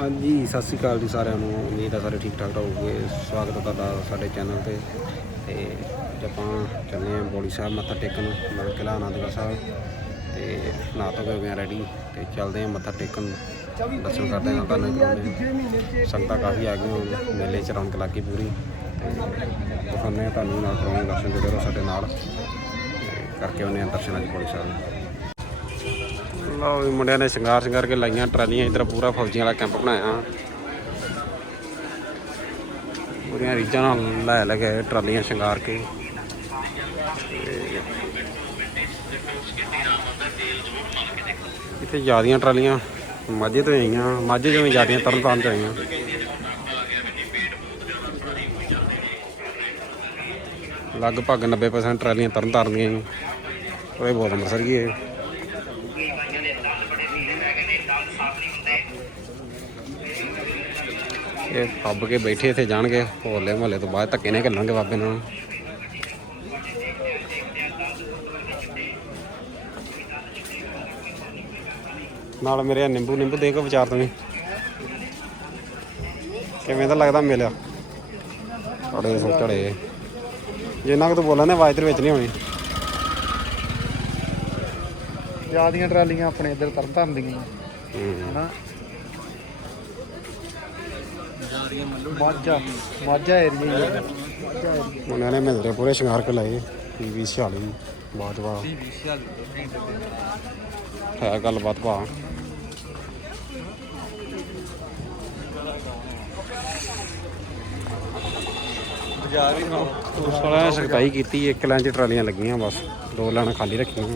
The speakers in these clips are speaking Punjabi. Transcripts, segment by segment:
ਹਾਂਜੀ, ਸਤਿ ਸ਼੍ਰੀ ਅਕਾਲ ਜੀ ਸਾਰਿਆਂ ਨੂੰ। ਉਮੀਦ ਹੈ ਸਾਰੇ ਠੀਕ ਠਾਕ ਰਹੋਗੇ। ਸਵਾਗਤ ਹੈ ਤੁਹਾਡਾ ਸਾਡੇ ਚੈਨਲ ਤੇ। ਤੇ ਅੱਜ ਆਪਾਂ ਚੱਲੇ ਹਾਂ ਬੋਲੀ ਸਾਹਿਬ ਮੱਥਾ ਟੇਕਣ, ਮਤਲਬ ਕਿਲ੍ਹਾ ਆਨੰਦਗੜ੍ਹ ਸਾਹਿਬ। ਤੇ ਨਾ ਤੋਂ ਕੇ ਹੋ ਰੈਡੀ ਤੇ ਚੱਲਦੇ ਹਾਂ ਮੱਥਾ ਟੇਕਣ। ਦਰਸ਼ਨ ਕਰਦੇ ਹਾਂ ਤੁਹਾਨੂੰ ਕਰਾਉਂਦੇ ਸੰਗਤਾਂ ਕਾਫੀ ਆ ਗਈਆਂ ਮੇਲੇ 'ਚ ਰੌਣਕ ਲੱਗ ਗਈ ਪੂਰੀ। ਤੇ ਦਿਖਾਉਂਦੇ ਹਾਂ ਤੁਹਾਨੂੰ ਨਾਲ ਕਰਾਉਂਦੇ ਦਰਸ਼ਨ। ਜਿਹੜੇ ਰਹੋ ਸਾਡੇ ਨਾਲ। ਤੇ ਕਰਕੇ ਆਉਂਦੇ ਹਾਂ ਦਰਸ਼ਨ ਅੱਜ ਬੋਲੀ ਸਾਹਿਬ ਦੇ ਲਓ ਵੀ ਮੁੰਡਿਆਂ ਨੇ ਸ਼ਿੰਗਾਰ ਸ਼ਿੰਗਾਰ ਕੇ ਲਾਈਆਂ, ਟਰਾਲੀਆਂ ਇਧਰ ਪੂਰਾ ਫੌਜੀਆਂ ਵਾਲਾ ਕੈਂਪ ਬਣਾਇਆ। ਪੂਰੀਆਂ ਰੀਜਾਂ ਨਾਲ ਲੈ ਲੈ ਗਏ ਟਰਾਲੀਆਂ ਸ਼ਿੰਗਾਰ ਕੇ। ਇੱਥੇ ਜਿਆਦੀਆਂ ਟਰਾਲੀਆਂ ਮਾਝੇ ਤੋਂ ਆਈਆਂ, ਮਾਝੇ ਚੋਂ ਵੀ ਜਿਆਦੀਆਂ ਤਰਨਤਾਰਨ ਤੋਂ ਆਈਆਂ। ਲਗਭਗ 90% ਟਰਾਲੀਆਂ ਤਰਨਤਾਰਨ ਦੀਆਂ ਹੀ ਉਹ ਬਹੁਤ ਅੰਮ੍ਰਿਤਸਰ ਗਈ ਇਹ ਪੱਬ ਕੇ ਬੈਠੇ ਇੱਥੇ ਜਾਣਗੇ ਹੋਲੇ ਮਹੱਲੇ ਤੋਂ ਬਾਅਦ ਧੱਕੇ ਨੇ ਘੱਲਣਗੇ ਬਾਬੇ ਨੂੰ ਨਾਲ ਮੇਰੇ ਨਿੰਬੂ ਨਿੰਬੂ ਦੇ ਕੇ ਵਿਚਾਰ ਤੁਸੀਂ। ਕਿਵੇਂ ਦਾ ਲੱਗਦਾ ਮੇਲਾ ਬੜੇ ਸੋ ਝੜੇ ਜਿੰਨਾ ਕੁ ਤੂੰ ਬੋਲਾਂ ਨੇ ਆਵਾਜ਼ ਤੇਰੇ ਵਿੱਚ ਨਹੀਂ ਹੋਣੀ ਜਿਆਦੀਆਂ ਟਰਾਲੀਆਂ ਆਪਣੇ ਇੱਧਰ ਤਰਨਤਾਰਨ ਦੀਆਂ। ਹੂੰ। ਹਨਾ? ਮਾਝਾ ਮਾਝਾ ਏਰੀਆ ਹੀ ਹੈ। ਉਹਨਾਂ ਨੇ ਮਿਲਦੇ ਪੂਰੇ ਸ਼ਿੰਗਾਰ ਕੇ ਲਾਏ ਪੀਵੀ 46 ਬਾਜਵਾ ਹੈ ਗੱਲਬਾਤ ਭਾ ਬਾਜ਼ਾਰ ਹੀ ਉਸ ਵਾਲਾ ਨੇ ਸਖਤਾਈ ਕੀਤੀ ਇੱਕ ਲਾਈਨ 'ਚ ਟਰਾਲੀਆਂ ਲੱਗੀਆਂ ਬਸ ਦੋ ਲਾਈਨਾਂ ਖਾਲੀ ਰੱਖੀਆਂ।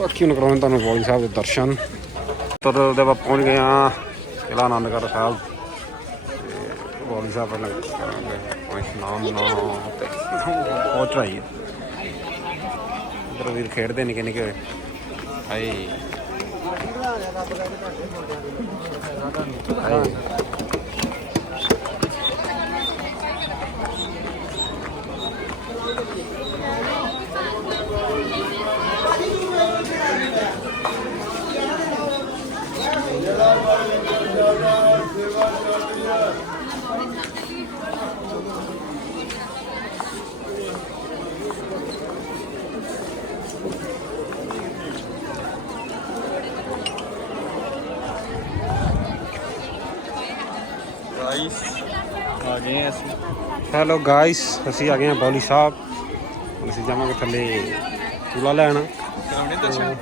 ਬਾਕੀ ਨੂੰ ਕਰਾਉਣ ਤੁਹਾਨੂੰ ਬੋਲੀ ਸਾਹਿਬ ਦੇ ਦਰਸ਼ਨ। ਤਰ ਉਹਦੇ ਬਾਅਦ ਪਹੁੰਚ ਗਏ ਆ ਕਿਲਾ ਆਨੰਦਗੜ੍ਹ ਸਾਹਿਬ। ਬੋਲੀ ਸਾਹਿਬ ਪਹਿਲਾਂ ਕੋਈ ਨਾਮ ਨਾ ਤੇ ਪਹੁੰਚ ਰਹੀ ਹੈ। ਇਧਰ ਵੀਰ ਖੇਡਦੇ ਨਿੱਕੇ ਨਿੱਕੇ ਹਾਏ। ਹਾਏ। ਗਾਈਸ ਆ ਗਏ ਅਸੀਂ। ਹੈਲੋ ਗਾਇਸ ਅਸੀਂ ਆ ਗਏ ਹਾਂ ਬੌਲੀ ਸਾਹਿਬ। ਹੁਣ ਅਸੀਂ ਜਾਵਾਂਗੇ ਥੱਲੇ ਚੂਲਾ ਲੈਣ। ਕਰਾਉਣੇ ਦਰਸ਼ਨ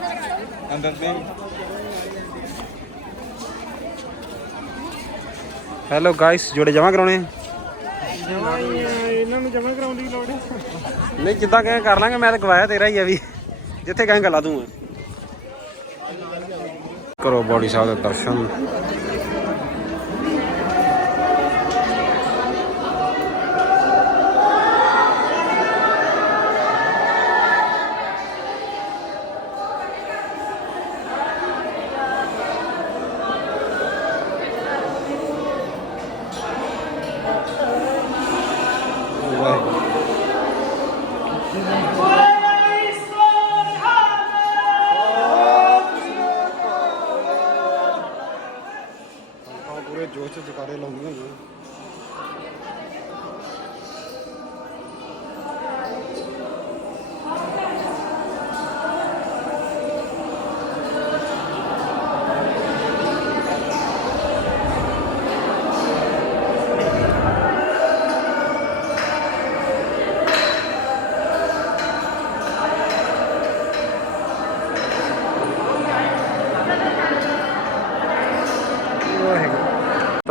ਅੰਦਰ ਦੇ। ਹੈਲੋ ਗਾਇਸ ਜੋੜੇ ਜਮਾ ਕਰਾਉਣੇ? ਇਹਨਾਂ ਨੂੰ ਜਮਾ ਕਰਾਉਣ ਦੀ ਲੋੜ ਨਹੀਂ ਜਿੱਦਾਂ ਕਹੇ ਕਰ ਲਾਂਗੇ ਮੈਂ ਤਾਂ ਗਵਾਇਆ ਤੇਰਾ ਹੀ ਆ ਵੀ ਜਿੱਥੇ ਕਹੇ ਗੱਲਾਂ ਦੂੰਗਾ ਕਰੋ ਬੌੜੀ ਸਾਹਿਬ ਦੇ ਦਰਸ਼ਨ।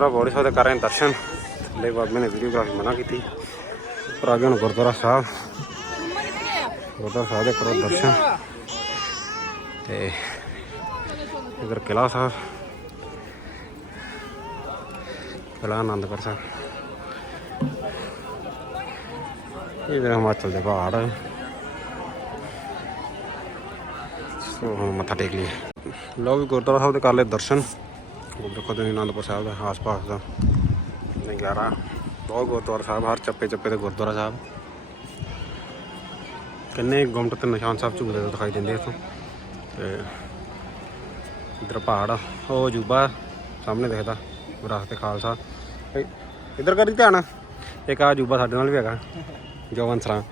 ਤਰਾ ਬੋੜੀ ਸਾਹਿਬ ਦੇ ਕਰ ਰਹੇ ਦਰਸ਼ਨ। ਲੈ ਬਾਬੇ ਨੇ ਵੀਡੀਓਗ੍ਰਾਫੀ ਮਨਾ ਕੀਤੀ। ਪਰ ਅੱਗੇ ਨੂੰ ਗੁਰਦੁਆਰਾ ਸਾਹਿਬ। ਗੁਰਦੁਆਰਾ ਸਾਹਿਬ ਦੇ ਕਰੋ ਦਰਸ਼ਨ। ਤੇ ਇਧਰ ਕਿਲਾ ਸਾਹਿਬ। ਕਿਲਾ ਆਨੰਦਗੜ੍ਹ ਸਾਹਿਬ। ਇਧਰ ਹਿਮਾਚਲ ਦੇ ਪਹਾੜ। ਸੋ ਮੱਥਾ ਟੇਕ ਲਈ ਲਓ ਵੀ ਗੁਰਦੁਆਰਾ ਸਾਹਿਬ ਦੇ ਕਰ ਲਏ ਦਰਸ਼ਨ। ਉਹ ਦੇਖੋ ਤੁਸੀਂ ਅਨੰਦਪੁਰ ਸਾਹਿਬ ਦਾ ਆਸ-ਪਾਸ ਦਾ ਨਜ਼ਾਰਾ। ਬਹੁਤ ਗੁਰਦੁਆਰਾ ਸਾਹਿਬ, ਹਰ ਚੱਪੇ ਚੱਪੇ ਤੇ ਗੁਰਦੁਆਰਾ ਸਾਹਿਬ। ਕਿੰਨੇ ਗੁੰਮਟ ਤੇ ਨਿਸ਼ਾਨ ਸਾਹਿਬ ਝੂਲੇ ਦਿਖਾਈ ਦਿੰਦੇ ਇਥੋਂ। ਤੇ ਇਧਰ ਪਹਾੜ ਉਹ ਅਜੂਬਾ ਸਾਹਮਣੇ ਦਿਖਦਾ, ਵਿਰਾਸਤ ਖਾਲਸਾ। ਇਹ- ਇੱਧਰ ਕਰੀ ਧਿਆਨ। ਇੱਕ ਆ ਅਜੂਬਾ ਸਾਡੇ ਨਾਲ ਵੀ ਹੈਗਾ ਜੋ ਅੰਸਰਾ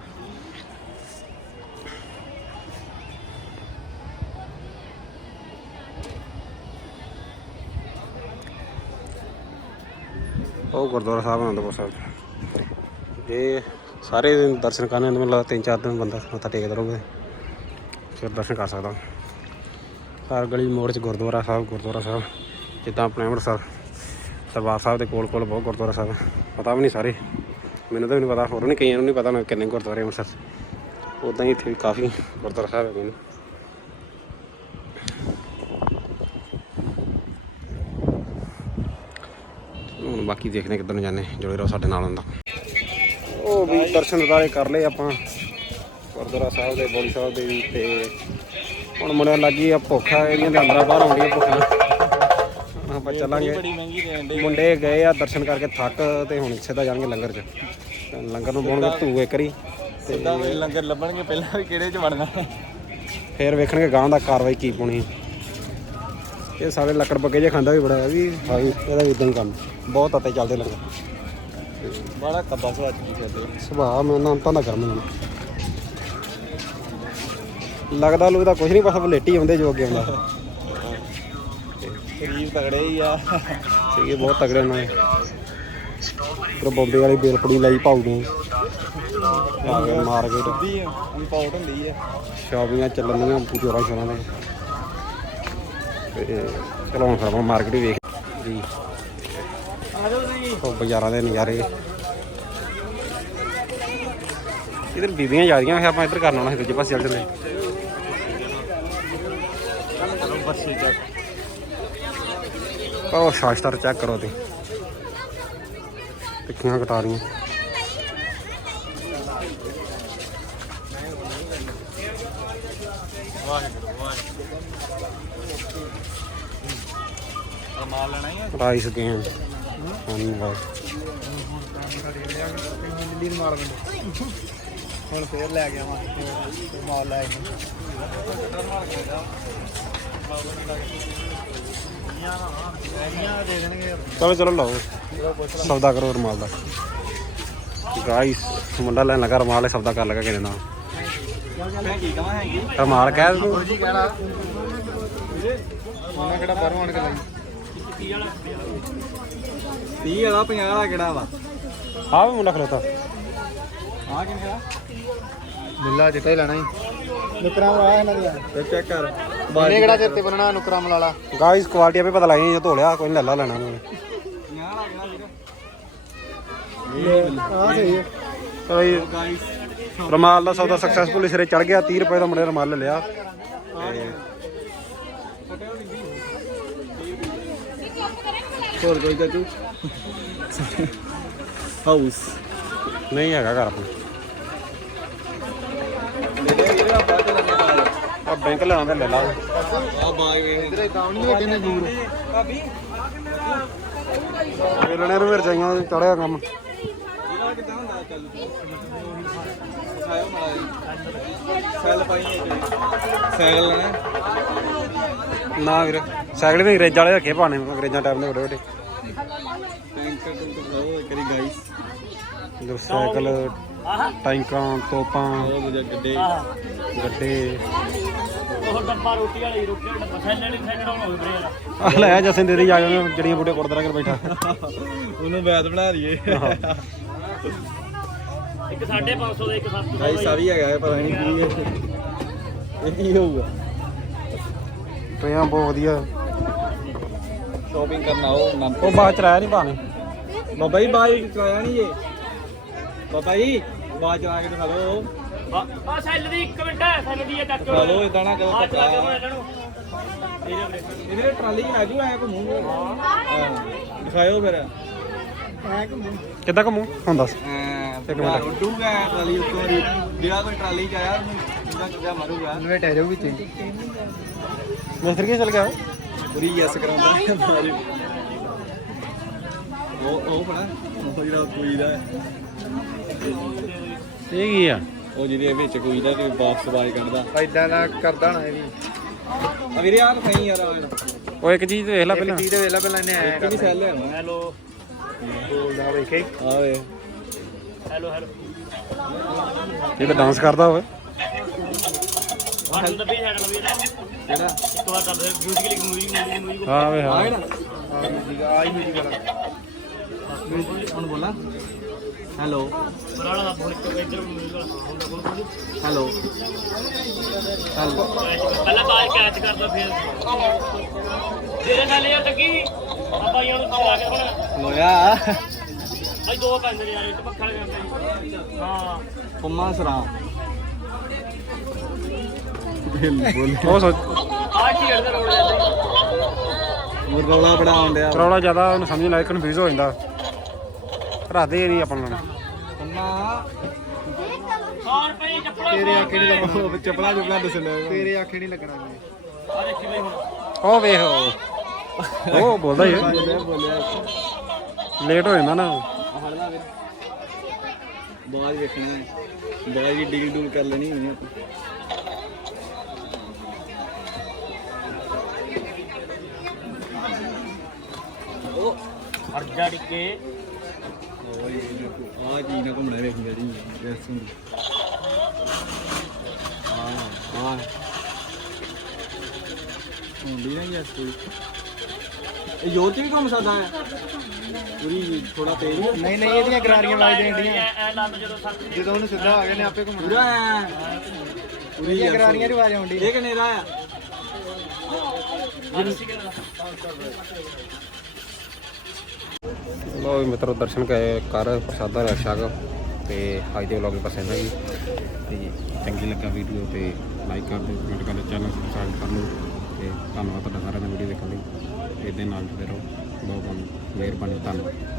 ਉਹ ਗੁਰਦੁਆਰਾ ਸਾਹਿਬ ਅਨੰਦਪੁਰ ਸਾਹਿਬ ਇਹ ਸਾਰੇ ਦਰਸ਼ਨ ਕਰਨੇ ਮੈਨੂੰ ਲੱਗਦਾ ਤਿੰਨ ਚਾਰ ਦਿਨ ਬੰਦਾ ਮੱਥਾ ਟੇਕਦਾ ਰਹੂਗਾ ਫਿਰ ਦਰਸ਼ਨ ਕਰ ਸਕਦਾ। ਹਰ ਗਲੀ ਮੋੜ 'ਚ ਗੁਰਦੁਆਰਾ ਸਾਹਿਬ ਗੁਰਦੁਆਰਾ ਸਾਹਿਬ, ਜਿੱਦਾਂ ਆਪਣੇ ਅੰਮ੍ਰਿਤਸਰ ਦਰਬਾਰ ਸਾਹਿਬ ਦੇ ਕੋਲ ਕੋਲ ਬਹੁਤ ਗੁਰਦੁਆਰਾ ਸਾਹਿਬ ਆ। ਪਤਾ ਵੀ ਨਹੀਂ ਸਾਰੇ। ਮੈਨੂੰ ਤਾਂ ਵੀ ਨਹੀਂ ਪਤਾ, ਹੋਰ ਨਹੀਂ ਕਈਆਂ ਨੂੰ ਨਹੀਂ ਪਤਾ ਨਾ ਕਿੰਨੇ ਗੁਰਦੁਆਰੇ ਅੰਮ੍ਰਿਤਸਰ ਉਦਾਂ ਹੀ ਇੱਥੇ ਵੀ ਕਾਫੀ ਗੁਰਦੁਆਰਾ ਸਾਹਿਬ ਹੈਗੇ ਨੇ। ਬਾਕੀ ਦੇਖਦੇ ਕਿੱਧਰ ਨੂੰ ਜਾਂਦੇ ਜੁੜੇ ਰਹੋ ਸਾਡੇ ਨਾਲ ਹੁੰਦਾ। ਉਹ ਵੀ ਦਰਸ਼ਨ ਦਾਰੇ ਕਰ ਲਏ ਆਪਾਂ। ਗੁਰਦੁਆਰਾ ਸਾਹਿਬ ਦੇ ਬੋਲੀ ਸਾਹਿਬ ਦੇ ਵੀ ਤੇ ਹੁਣ ਮੁੰਡਿਆਂ ਲੱਗੀ ਆ ਭੁੱਖ ਇਹਦੀਆਂ ਦੇ ਅੰਦਰਾਂ ਬਾਹਰ ਆਉਂਦੀਆਂ ਭੁੱਖਾਂ। ਆਪਾਂ ਚੱਲਾਂਗੇ। ਮੁੰਡੇ ਗਏ ਆ ਦਰਸ਼ਨ ਕਰਕੇ ਥੱਕ ਤੇ ਹੁਣ ਸਿੱਧਾ ਜਾਣਗੇ ਲੰਗਰ 'ਚ। ਤੇ ਲੰਗਰ ਨੂੰ ਪਾਉਣਗੇ ਧੂ ਇੱਕ ਵਾਰੀ ਤੇ ਲੰਗਰ ਲੱਭਣਗੇ ਪਹਿਲਾਂ ਵੀ ਕਿਹੜੇ ਚ ਵੜਨਾ। ਫਿਰ ਵੇਖਣਗੇ ਗਾਂ ਦਾ ਕਾਰਵਾਈ ਕੀ ਪਾਉਣੀ ਇਹ ਸਾਰੇ ਲੱਕੜ ਪੱਕੇ ਜੇ ਖਾਂਦਾ ਵੀ ਬੜਾ ਹੈ ਵੀ ਹਾਂ ਵੀ ਇਹਦਾ ਵੀ ਇਦਾਂ ਹੀ ਕੰਮ। ਬਹੁਤ ਅਤੇ ਚੱਲਦੇ ਲੰਗਰ। ਬੜਾ ਕੱਬਾ ਸਵਾਦ ਕੀ ਕਰਦੇ ਸੁਭਾਅ ਮੈਂ ਨਾਮ ਤਾਂ ਨਾ। ਕਰ ਮੈਨੂੰ ਲੱਗਦਾ ਲੋਕ ਤਾਂ ਕੁਝ ਨਹੀਂ ਬਸ ਬਲੇਟੀ ਆਉਂਦੇ ਜੋ ਅੱਗੇ ਆਉਂਦਾ। ਸ਼ਰੀਰ ਤਗੜੇ ਹੀ ਆ। ਸੀਗੇ ਬਹੁਤ ਤਗੜੇ ਨੇ। ਪਰ ਬੰਬੇ ਵਾਲੀ ਬੇਲਪੜੀ ਲਈ ਭਾਊ ਨੂੰ ਆ ਗਏ ਮਾਰਕੀਟ ਦੀ ਇੰਪੋਰਟ ਹੁੰਦੀ ਆ। ਸ਼ਾਪਿੰਗਾਂ ਚੱਲਣ ਦੀਆਂ ਜੋਰਾਂ ਸ਼ੋਰਾਂ ਦੇ ਤੇ ਚਲੋ ਹੁਣ ਫਿਰ ਆਪਾਂ ਮਾਰਕੀਟ ਹੀ ਵੇਖ ਜੀ। ਆ ਜਾਓ ਤੁਸੀਂ। ਉਹ ਬਾਜ਼ਾਰਾਂ ਦੇ ਨਜ਼ਾਰੇ। ਇਧਰ ਬੀਬੀਆਂ ਜਾ ਰਹੀਆਂ ਫਿਰ ਆਪਾਂ ਇੱਧਰ ਕਰਨ ਸੀ ਦੂਜੇ ਪਾਸੇ ਚੱਲ ਚੱਲੇ ਜਾ ਉਹ ਸ਼ਾਸਤਰ ਚੈੱਕ ਕਰੋ ਤੇ। ਟਿੱਕੀਆਂ ਕਟਾ ਰਹੀਆਂ। ਵਾਹਿਗੁਰੂ। ਮਾਲ ਲੈਣਾ ਹੀ ਆ। ਰਾਈਸ ਗੇਮ ਧੰਨਵਾਦ। ਦਿੱਲੀ ਨੂੰ ਮਾਰ ਦਿੰਦੇ ਹੁਣ ਫੇਰ ਲੈ ਗਿਆ ਵਾ ਮਾਲ ਲੈ ਕੇ। ਮਹਿੰਗੀਆਂ ਦੇ ਦੇਣਗੇ ਚਲੋ ਚਲੋ ਲਓ। ਸੌਦਾ ਕਰੋ ਰਮਾਲ ਦਾ। ਗਾਈਸ ਮੁੰਡਾ ਲੈਣ ਲੱਗਾ ਰਮਾਲ ਦਾ ਸੌਦਾ ਕਰ ਲਗਾ ਕਿਹਦੇ ਨਾਲ। ਮੈਂ ਕੀ ਕਹਾਂ ਹੈਗੀ ਰਮਾਲ ਕਹਿ ਤੂੰ। ਜੀ ਕਹਿਣਾ ਉਹਨਾਂ ਕਿਹੜਾ ਬਾਹਰੋਂ ਆਣ ਕੇ ਲਾਈ 30 ਵਾਲਾ। 50 ਵਾਲਾ ਕਿਹੜਾ ਵਾ? ਆ ਵੀ ਮੁੰਡਾ ਖਲੋਤਾ। ਆ ਕਿੰਨੇ ਦਾ ਬਿੱਲਾ ਚਿੱਟਾ ਹੀ ਲੈਣਾ ਹੀ ਨੁਕਰਾਂ ਵਾਲਾ ਇਹਨਾਂ ਦੀਆਂ ਤੇ ਚੈੱਕ ਕਰ। ਇਹਨੇ ਕਿਹੜਾ ਚਿੱਤੇ ਬੰਨਣਾ ਨੁਕਰਾਂ ਵਾਲਾ ਗਾਈਸ ਕੁਆਲਿਟੀ ਆਪੇ ਪਤਾ ਲੱਗ ਜੇ ਧੋ ਲਿਆ ਕੋਈ ਨੀ ਲੈ ਲਾ ਲੈਣਾ ਉਹਨੇ। 50 ਵਾਲਾ ਕਿਹੜਾ ਵੀਰ ਆ ਸਹੀ ਹੈ। ਚਲੋ ਜੀ ਗਾਈਸ ਰਮਾਲ ਦਾ ਸੌਦਾ ਸਕਸੈਸਫੁਲੀ ਸਿਰੇ ਚੜ ਗਿਆ 30 ਰੁਪਏ ਦਾ ਮੁੰਡੇ ਰਮਾਲ ਲੈ ਲਿਆ। ਹੋਰ ਕੋਈ ਚਾਚੂ ਹਾਊਸ ਨਹੀਂ ਹੈਗਾ ਘਰ ਆਪਣਾ ਮੇਰੇ ਵੀਰੇ ਆ ਬਾਅਦ ਚ ਲੈਣੇ ਪਾਲ ਆ ਬੈਂਕ ਲੈਣਾ ਤੇ ਲੈ ਲਾ। ਆ ਬਾਗ ਵੇ ਇਧਰੇ ਕੰਮ ਨਹੀਂ ਕਿੰਨੇ ਦੂਰ। ਭਾਬੀ ਵੇਲਣੇ ਨੂੰ ਮਿਰਚਾਈਆਂ ਚੜਿਆ ਕੰਮ। ਇਹਦਾ ਕਿਦਾਂ ਹੁੰਦਾ ਚੱਲ। ਆਇਓ ਮੜਾ ਸੈਲ ਸਾਈਕਲ ਲੈਣਾ ਨਾ? ਵੀਰ ਸਾਈਕਲ ਵੀ ਅੰਗਰੇਜ਼ਾਂ ਵਾਲੇ ਰੱਖੇ ਪਾਣੇ ਅੰਗਰੇਜ਼ਾਂ ਟਾਈਮ ਦੇ ਵੱਡੇ ਵੱਡੇ ਕਰੀ ਗਾਈਸ ਜੋ ਸਾਈਕਲ ਟੈਂਕਾਂ ਤੋਪਾਂ ਗੱਡੇ। ਗੱਡੇ। ਉਹ ਡੱਬਾ ਰੋਟੀ ਵਾਲੀ ਰੋਟੀ ਵਾਲਾ ਡੱਬਾ। ਵਾਲੀ ਸੈਲਡ ਆਉਣ ਹੋਵੇ ਬਰੇ ਆ ਲੈ ਜਸਨ ਦੇ ਦੀ ਜਾ ਕੇ ਜੜੀਆਂ ਬੁੱਢੇ ਕੁੜਦਰਾ ਕਰ ਬੈਠਾ। ਉਹਨੂੰ ਵੈਦ ਬਣਾ ਲਈਏ। ਇੱਕ 550 ਦਾ ਇੱਕ 700 ਦਾ ਗਾਈਸ ਆ ਵੀ ਹੈਗਾ ਹੈ, ਪਤਾ ਨਹੀਂ ਕੀ ਹੈ। ਇਹ ਕੀ ਹੋਊਗਾ। ਟ੍ਰੇਨਾਂ ਬਹੁਤ ਵਧੀਆ। ਸ਼ਾਪਿੰਗ ਕਰਨ ਆਓ ਨੰਦ। ਉਹ ਬਾਅਦ ਚ ਰਾਇਆ ਨਹੀਂ ਪਾਣੇ ਬਾਬਾ ਜੀ ਬਾਈ ਚਲਾਇਆ ਨਹੀਂ ਇਹ। ਬਾਬਾ ਜੀ ਬਾਅਦ ਚਲਾ ਕੇ ਦਿਖਾ ਦਿਓ। ਆ ਸੈਲ ਦੀ 1 ਮਿੰਟ ਹੈ ਸੈਲ ਦੀ ਇਹ ਟੱਕ ਦਿਖਾ ਦਿਓ ਇਦਾਂ ਨਾ ਕਰੋ ਆ ਚਲਾ ਕੇ। ਮੈਂ ਇਹਨਾਂ ਨੂੰ ਇਹਦੇ ਟਰਾਲੀ ਆ ਜੂ ਐ ਘੁੰਮੂਗੇ ਹਾਂ। ਦਿਖਾਇਓ ਫਿਰ। ਕਿੱਦਾਂ ਘੁੰਮੂ? ਹੁਣ ਦੱਸ। ਇੱਕ ਮਿੰਟ। ਉੱਡੂਗਾ ਟਰਾਲੀ ਉੱਤੋਂ ਦੀ ਜਿਹੜਾ ਕੋਈ ਟਰਾਲੀ ਚ ਆਇਆ ਉਹਨੂੰ ਉਹਦਾ ਕਿੱਦਾਂ ਮਾਰੂਗਾ। ਨਵੇਂ ਟੈਰੋ ਵਿੱਚ ਮਿਸਤਰੀ ਕੀ ਚੱਲ ਗਿਆ ਪੂਰੀ ਯੈਸ ਕਰਾਉਂਦਾ ਮਾਰੀ ਉਹ ਉਹ ਬਣਾ ਉਹ ਜਿਹੜਾ ਕੋਈ ਦਾ ਇਹ ਕੀ ਆ? ਉਹ ਜਿਹਦੇ ਵਿੱਚ ਕੋਈ ਦਾ ਤੇ ਬਾਕਸ ਬਾਜ ਕੱਢਦਾ। ਐਦਾਂ ਦਾ ਕਰਦਾ ਨਾ ਇਹ ਵੀ। ਆ ਵੀਰੇ ਯਾਰ ਸਹੀ ਯਾਰ। ਆ ਉਹ ਇੱਕ ਚੀਜ਼ ਵੇਖ ਲੈ ਪਹਿਲਾਂ। ਚੀਜ਼ ਤੇ ਵੇਲਾ ਪਹਿਲਾਂ ਇਹਨੇ ਆਇਆ ਕਿ ਵੀ ਸੈੱਲ ਹੈ ਨਾ ਹੈਲੋ ਬੋਲਦਾ ਵੇਖੇ। ਆ ਵੇ। ਹੈਲੋ ਹੈਲੋ ਇਹ ਤਾਂ ਡਾਂਸ ਕਰਦਾ ਹੋਵੇ ਆਹ ਦੱਬੀ ਸਾਈਡ ਲਵੀ ਨਾ ਕਿਹੜਾ? ਇੱਕ ਵਾਰ ਦੱਬ ਮਿਊਜ਼ਿਕ ਮਿਊਜ਼ਿਕ ਮਿਊਜ਼ਿਕ ਮਿਊਜ਼ਿਕ ਹਾਂ ਵੇ ਹਾਂ। ਕਿਹੜਾ ਆ ਹੀ ਮਿਊਜ਼ਿਕ ਵਾਲਾ। ਹੁਣ ਬੋਲਾਂ? ਹੈਲੋ ਬਰਾੜਾ ਦਾ ਫੋਨ ਇੱਕ ਇੱਧਰ ਮਿਊਜ਼ਿਕ ਵਾਲਾ ਹੁਣ ਦਾ ਫੋਨ ਹੈਲੋ ਹੈਲੋ ਪਹਿਲਾਂ ਬਾਅਦ ਕੈਚ ਕਰਦਾ ਫਿਰ। ਤੇਰੇ ਨਾਲ ਯਾਰ ਲੱਗੀ ਆਪਾਂ ਇਹਨਾਂ ਨੂੰ ਚਲਾ ਕੇ ਹੁਣ ਲੋਇਆ ਭਾਈ ਦੋ ਪੈਂਦੇ ਨੇ ਯਾਰ ਇੱਕ ਪੱਖਾ ਲਗਾਉਂਦਾ ਜੀ। ਹਾਂ। ਪੰਮਾ ਸਰਾ। ਉਹ ਸੋਚ। ਜਾਂਦਾ ਰੌਲਾ ਬੜਾ ਆਉਂਦਿਆ ਰੌਲਾ ਜ਼ਿਆਦਾ ਉਹਨੂੰ ਸਮਝ ਲੱਗ ਕਨਫਿਊਜ਼ ਹੋ ਜਾਂਦਾ। ਰਾਦੇ ਨਹੀਂ ਆਪਾਂ ਨੂੰ। ਪੰਮਾ। 100 ਰੁਪਏ ਚੱਪਲਾਂ ਤੇਰੇ ਆਖੇ ਨਹੀਂ ਲੱਗਣਾ। ਉਹ ਚਪਲਾ ਚੁਪਲਾ ਦੱਸ ਲੈ ਤੇਰੇ ਆਖੇ ਨਹੀਂ ਲੱਗਣਾ। ਇਹਨੇ। ਆ ਦੇਖੀ ਬਈ ਹੁਣ। ਉਹ ਵੇਖ। ਉਹ ਬੋਲਦਾ ਹੀ ਲੇਟ ਹੋ ਜਾਂਦਾ ਨਾ। ਫਿਰ। ਬਾਅਦ ਵੇਖਣਾ ਬਾਅਦ ਵੀ ਡੀਲ ਡੂਲ ਕਰ ਲੈਣੀ ਹੋਣੀ ਆਪਾਂ। ਉਹ ਅਰਜਾ ਟਿੱਕੇ ਆ ਕੀ ਨਾ ਘੁੰਮਣਾ ਵੇਖੀ ਜਿਹੜੀ ਰੈਸ ਹੁੰਦੀ ਆ ਆ ਹੁੰਦੀ ਨਾ ਯਾਰ ਇਹ ਤੇ ਵੀ ਘੁੰਮ ਸਕਦਾ ਹੈ? ਪੂਰੀ ਥੋੜਾ ਤੇਜ਼। ਨਹੀਂ ਨਹੀਂ ਇਹਦੀਆਂ ਗਰਾਰੀਆਂ ਵੱਜ ਜਾਂਦੀਆਂ ਐ ਲੱਗ ਜਦੋਂ ਸੱਤ ਦੀ ਜਦੋਂ ਉਹਨੂੰ ਸਿੱਧਾ ਆ ਗਿਆ ਨੇ ਆਪੇ ਘੁੰਮਣਾ। ਪੂਰਾ। ਪੂਰੀ ਗਰਾਰੀਆਂ ਦੀ ਆਵਾਜ਼ ਆਉਂਦੀ ਇਹ ਕਿੰਨੇ ਦਾ ਆ? ਲੋ ਵੀ ਮਿੱਤਰੋ ਦਰਸ਼ਨ ਕ- ਕਰ ਪ੍ਰਸਾਦਾ ਛਕ ਤੇ ਅੱਜ ਦੇ ਵਲੌਗ ਪਸੰਦ ਆਈ ਤੇ ਚੰਗੀ ਲੱਗਾ ਵੀਡੀਓ ਤੇ ਲਾਈਕ ਕਰ ਦਿਓ ਕਮੈਂਟ ਕਰ ਦਿਓ ਚੈਨਲ ਸਬਸਕ੍ਰਾਈਬ ਕਰ ਲਓ। ਤੇ ਧੰਨਵਾਦ ਤੁਹਾਡਾ ਸਾਰਿਆਂ ਦਾ ਵੀਡੀਓ ਦੇਖਣ ਲਈ। ਤੇ ਇਹਦੇ ਨਾਲ ਜੁੜੇ ਰਹੋ। ਬਹੁਤ ਬਹੁਤ ਮਿਹਰਬਾਨੀ ਧੰਨਵਾਦ